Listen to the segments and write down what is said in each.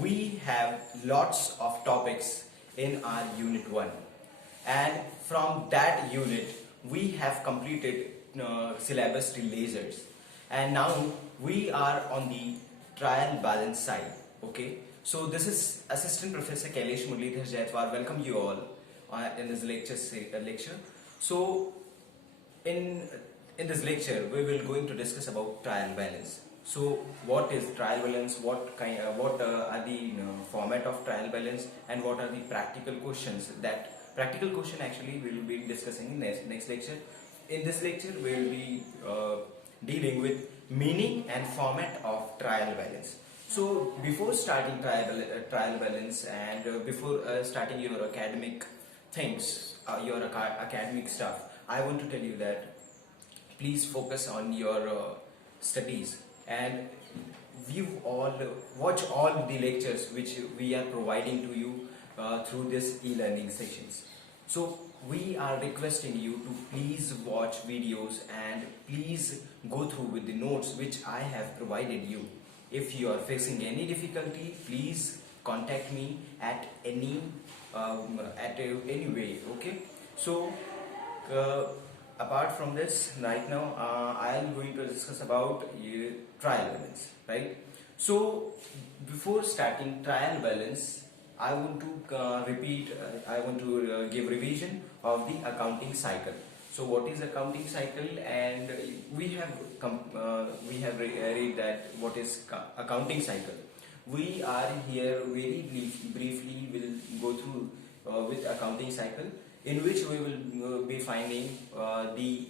we have lots of topics in our unit 1, and from that unit we have completed syllabus till lasers, and now we are on the trial balance side. Okay, so this is Assistant Professor Kailesh Muralidhar Jaitwar. Welcome you all in this lecture. So in this lecture we will going to discuss about trial balance. So what is trial balance, what are the format of trial balance, and what are the practical questions? That practical question actually we will be discussing in next lecture. In this lecture we will be dealing with meaning and format of trial balance. So before starting trial balance, and before starting your academic things, your academic stuff, I want to tell you that please focus on your studies and watch all the lectures which we are providing to you through this e-learning sessions. So we are requesting you to please watch videos and please go through with the notes which I have provided you. If you are facing any difficulty, please contact me at any way. Okay, so apart from this, right now I am going to discuss about trial balance, right? So before starting trial balance, I want to give revision of the accounting cycle. So what is accounting cycle? And we have read that what is accounting cycle. We are here very briefly will go through with accounting cycle, in which we will be finding the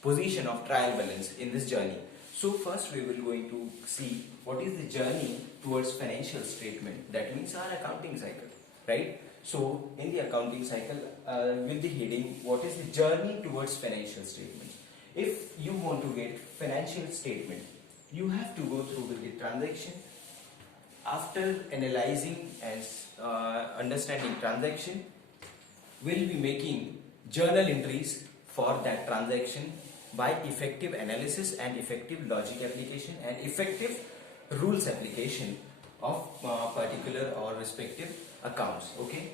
position of trial balance in this journey. So first we will going to see what is the journey towards financial statement. That means our accounting cycle, right? So in the accounting cycle, with the heading, what is the journey towards financial statement? If you want to get financial statement, you have to go through with the transaction. After analyzing and understanding transaction, we'll be making journal entries for that transaction by effective analysis and effective logic application and effective rules application of particular or respective accounts. Okay,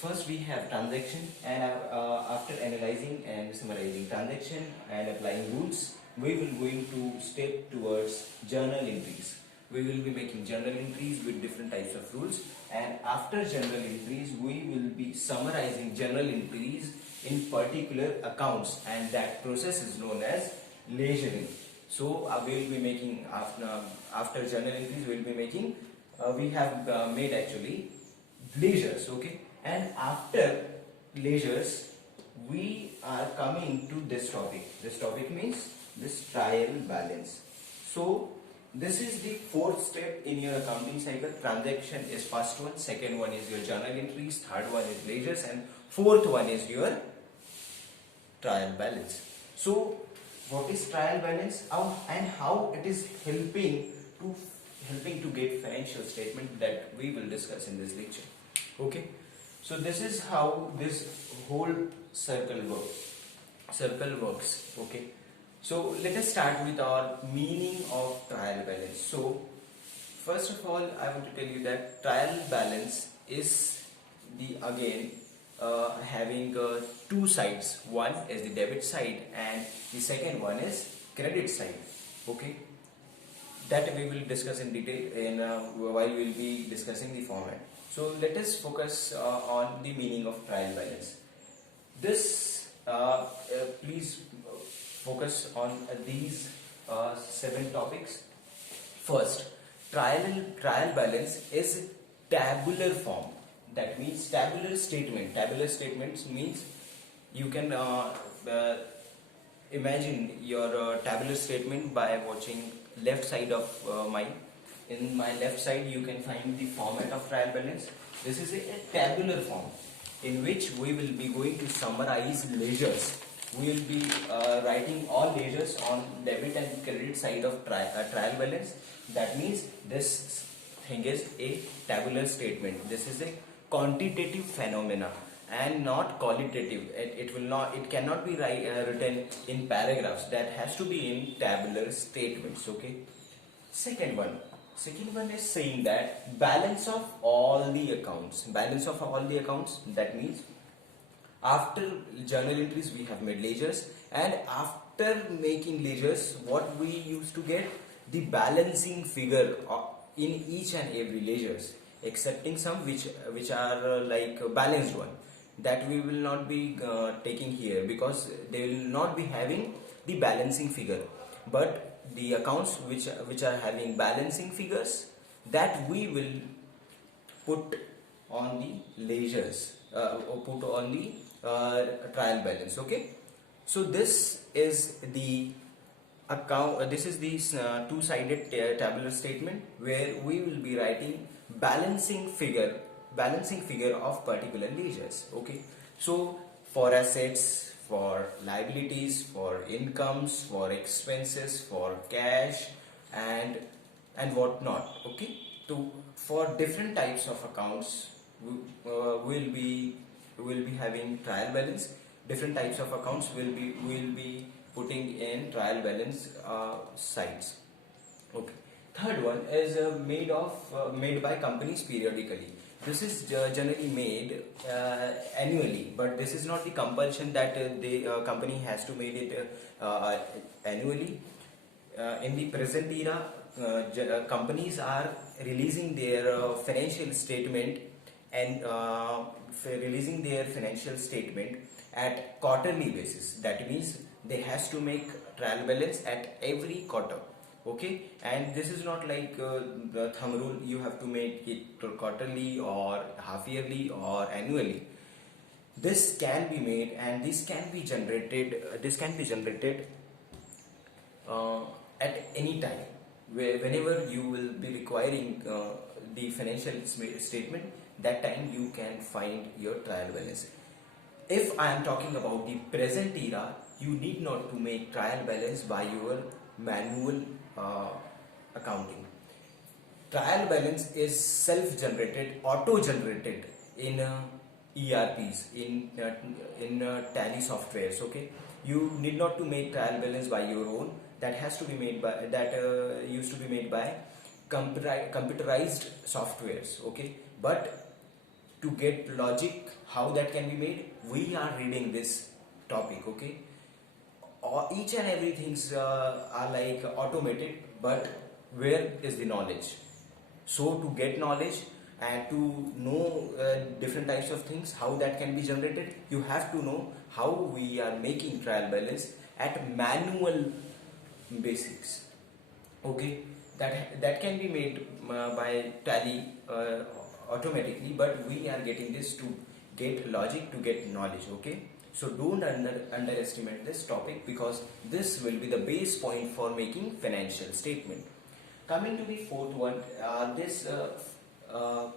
first we have transaction, and after analyzing and summarizing transaction and applying rules, we will going to step towards journal entries. We will be making journal entries with different types of rules, and after journal entries we will be summarizing journal entries in particular accounts, and that process is known as ledgering. So we will be making after journal entries we will be making we have made actually ledgers. Okay, and after ledgers we are coming to this topic. This topic means this trial balance. So this is the fourth step in your accounting cycle. Transaction is first one, second one is your journal entries, third one is ledgers, and fourth one is your trial balance. So what is trial balance and how it is helping to get financial statement, that we will discuss in this lecture. Okay, so this is how this whole circle works. Okay, so let us start with our meaning of trial balance. So first of all, I want to tell you that trial balance is the having two sides. One is the debit side and the second one is credit side. Okay, that we will discuss in detail in while we will be discussing the format. So let us focus on the meaning of trial balance. This please focus on these 7 topics. First, trial balance is tabular form. That means tabular statement. Tabular statements means you can imagine your tabular statement by watching left side of mine. In my left side you can find the format of trial balance. This is a tabular form in which we will be going to summarize ledgers. We will be writing all ledgers on debit and credit side of trial balance. That means this thing is a tabular statement. This is a quantitative phenomena and not qualitative. It cannot be written in paragraphs. That has to be in tabular statements. Okay, second one, Second one is saying that balance of all the accounts. Balance of all the accounts, that means after journal entries we have made ledgers, and after making ledgers what we used to get the balancing figure in each and every ledgers, excepting some which are like balanced one, that we will not be taking here because they will not be having the balancing figure. But the accounts which are having balancing figures, that we will put on the ledgers, or put on the trial balance. Okay, so this is the account, this is the two-sided tabular statement where we will be writing balancing figure of particular ledgers. Okay, so for assets, for liabilities, for incomes, for expenses, for cash, and whatnot. Okay, so for different types of accounts will be having trial balance. Different types of accounts will be putting in trial balance sides. Okay. Third one is made by companies periodically. This is generally made annually, but this is not the compulsion that the company has to make it annually. In the present era, companies are releasing their financial statement and releasing their financial statement at quarterly basis. That means they has to make trial balance at every quarter. Okay, and this is not like the thumb rule, you have to make it quarterly or half yearly or annually. This can be made and this can be generated at any time, whenever you will be requiring the financial statement, that time you can find your trial balance. If I am talking about the present era, you need not to make trial balance by your manual accounting. Trial balance is self-generated, auto-generated in ERPs, in Tally softwares. Okay, you need not to make trial balance by your own. That has to be made by used to be made by computerized softwares. Okay, but to get logic how that can be made, we are reading this topic. Okay, each and everything are like automated, but where is the knowledge? So to get knowledge and to know different types of things, how that can be generated, you have to know how we are making trial balance at manual basics. Okay, that can be made by Tally automatically, but we are getting this to get logic, to get knowledge. Okay, so don't underestimate this topic, because this will be the base point for making financial statement. Coming to the fourth one, this trial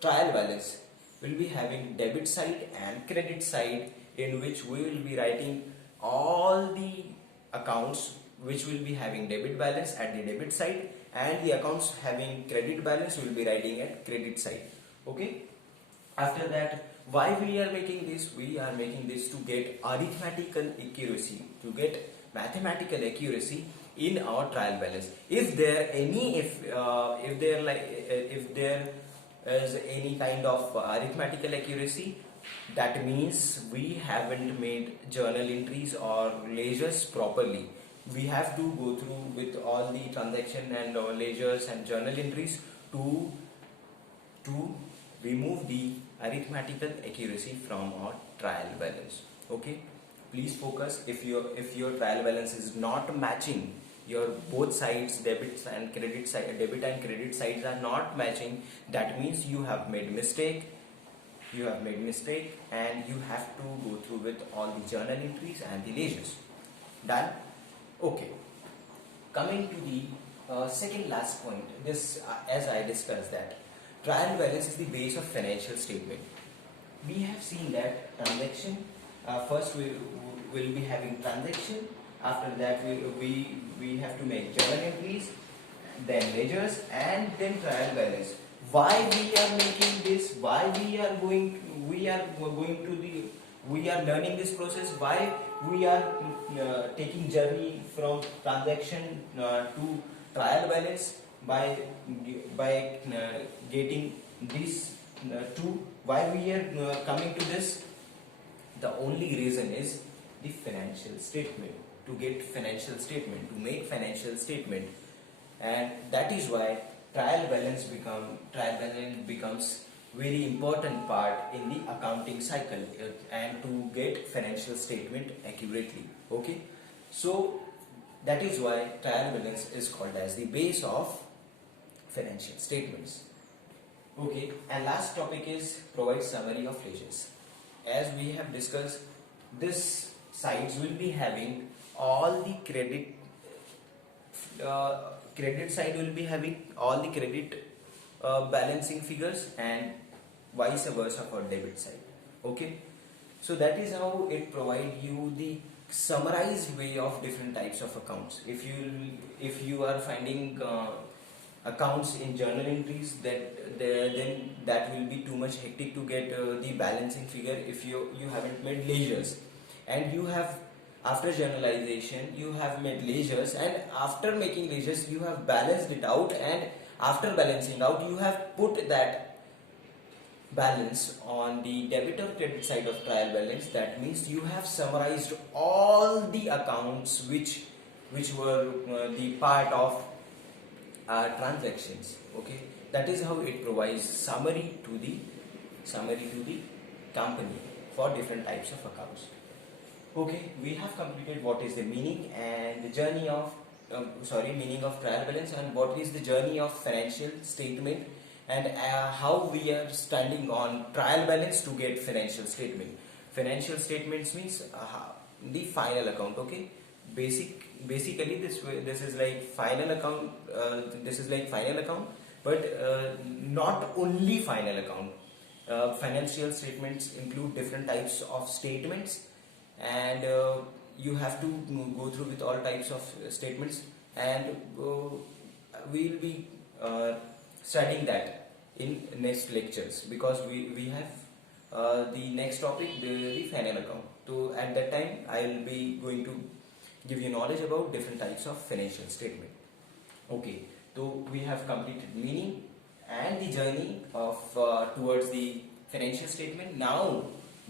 balance will be having debit side and credit side, in which we will be writing all the accounts which will be having debit balance at the debit side, and the accounts having credit balance will be writing at credit side. Okay, after that, why we are making this? We are making this to get arithmetical accuracy, to get mathematical accuracy in our trial balance. If there is any kind of arithmetical accuracy, that means we haven't made journal entries or ledgers properly. We have to go through with all the transaction and ledgers and journal entries to remove the arithmetical accuracy from our trial balance. Okay, please focus. If your trial balance is not matching, your both sides, debit and credit sides are not matching, that means you have made mistake, and you have to go through with all the journal entries and the ledgers. Done? Okay, coming to the second last point. This as I discussed, that trial balance is the base of financial statement. We have seen that transaction, first we will be having transaction, after that we have to make journal entries, then ledgers, and then trial balance. Why we are making this? Why we are learning this process? Why we are taking journey from transaction to trial balance? by getting these two. Why we are coming to this? The only reason is the financial statement. To get financial statement, to make financial statement, and that is why trial balance becomes very important part in the accounting cycle, and to get financial statement accurately. Okay, so that is why trial balance is called as the base of financial statements. Okay, and last topic is provide summary of ledgers. As we have discussed, this sides will be having all the credit side will be having all the credit balancing figures, and vice versa for debit side. Okay, so that is how it provide you the summarized way of different types of accounts. If you are finding accounts in journal entries, then that will be too much hectic to get the balancing figure if you haven't made ledgers, and you have, after journalization you have made ledgers, and after making ledgers you have balanced it out, and after balancing out you have put that balance on the debit or credit side of trial balance. That means you have summarized all the accounts which were the part of transactions. Okay, that is how it provides summary to the company for different types of accounts. Okay, we have completed what is the meaning and the journey of meaning of trial balance, and what is the journey of financial statement, and how we are standing on trial balance to get financial statement. Financial statements means the final account. Okay, basically this is like final account. This is like final account, but not only final account. Financial statements include different types of statements, and you have to go through with all types of statements, and we will be studying that in next lectures, because we have the next topic, the final account. So at that time I will be going to give you knowledge about different types of financial statement. Okay, so we have completed meaning and the journey of towards the financial statement. Now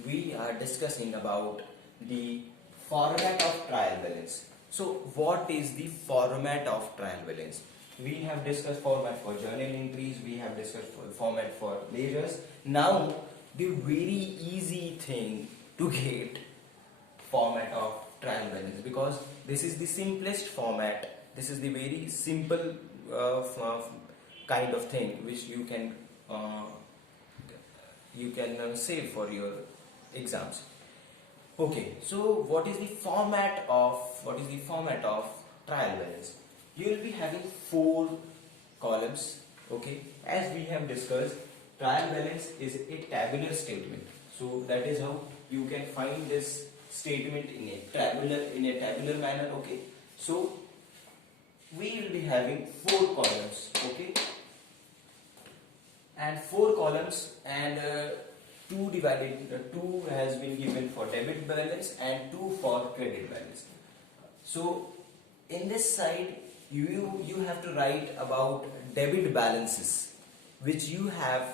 we are discussing about the format of trial balance. So what is the format of trial balance? We have discussed format for journal entries, we have discussed format for ledgers. Now the very easy thing to get format of trial balance, because this is the simplest format. This is the very simple kind of thing which you can save for your exams. Okay, so what is the format of trial balance? You will be having 4 columns. Okay, as we have discussed, trial balance is a tabular statement. So that is how you can find this statement in a tabular manner. Okay, so we will be having 4 columns. Okay, and 4 columns, and 2 has been given for debit balance and 2 for credit balance. So in this side you have to write about debit balances which you have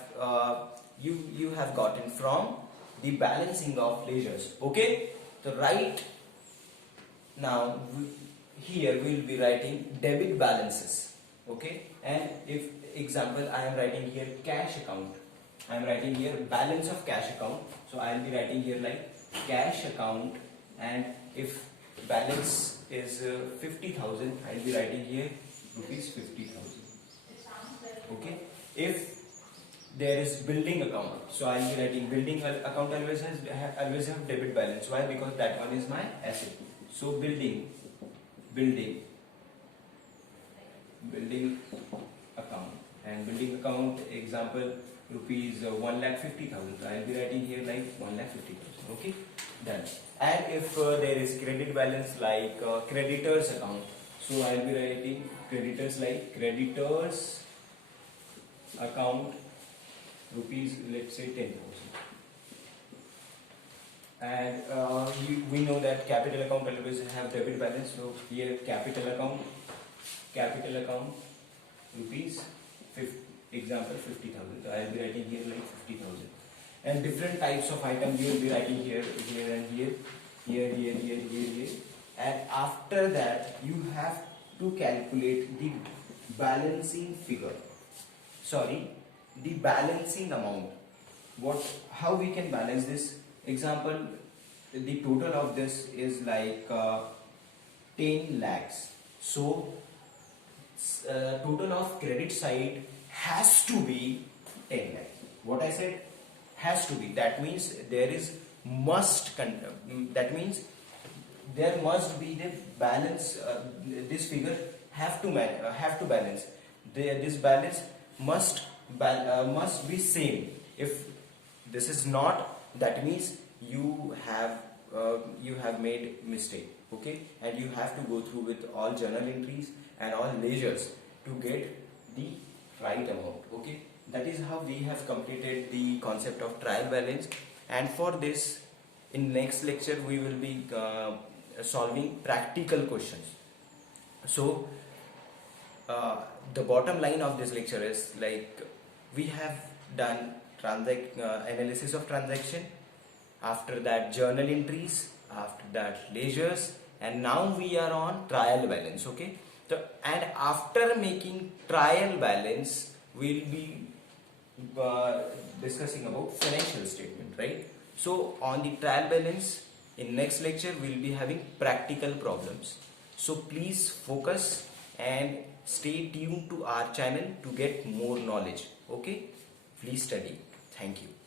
gotten from the balancing of ledgers. Okay, so right now here we will be writing debit balances. Okay, and if example I am writing here cash account, I am writing here balance of cash account, so I will be writing here like cash account, and if balance is 50,000, I will be writing here rupees 50,000. Okay, if there is building account, so I will be writing building account always have debit balance. Why? Because that one is my asset. So building account, and building account example rupees 1,50,000. I will be writing here like 1,50,000. Okay, done. And if there is credit balance like creditors account, so I will be writing creditors like creditors account rupees, let's say 10,000. And we know that capital account always have debit balance, so here capital account rupees, example 50,000. So I will be writing here like 50,000. And different types of items you will be writing here, here and here, here. And after that, you have to calculate the balancing figure. Sorry, the balancing amount. How we can balance this? Example, the total of this is like 10 lakhs. So total of credit side has to be 10 lakhs. What I said, has to be. That means there is that means there must be the balance. This figure have to balance. This balance must be same. If this is not, that means you have made mistake. Okay, and you have to go through with all journal entries and all ledgers to get the right amount. Okay, that is how we have completed the concept of trial balance. And for this, in next lecture we will be solving practical questions. So the bottom line of this lecture is like we have done analysis of transaction, after that journal entries, after that ledgers, and now we are on trial balance. Okay, so, and after making trial balance we'll be discussing about financial statement, right? So on the trial balance, in next lecture we'll be having practical problems. So please focus and stay tuned to our channel to get more knowledge. Okay, please study. Thank you.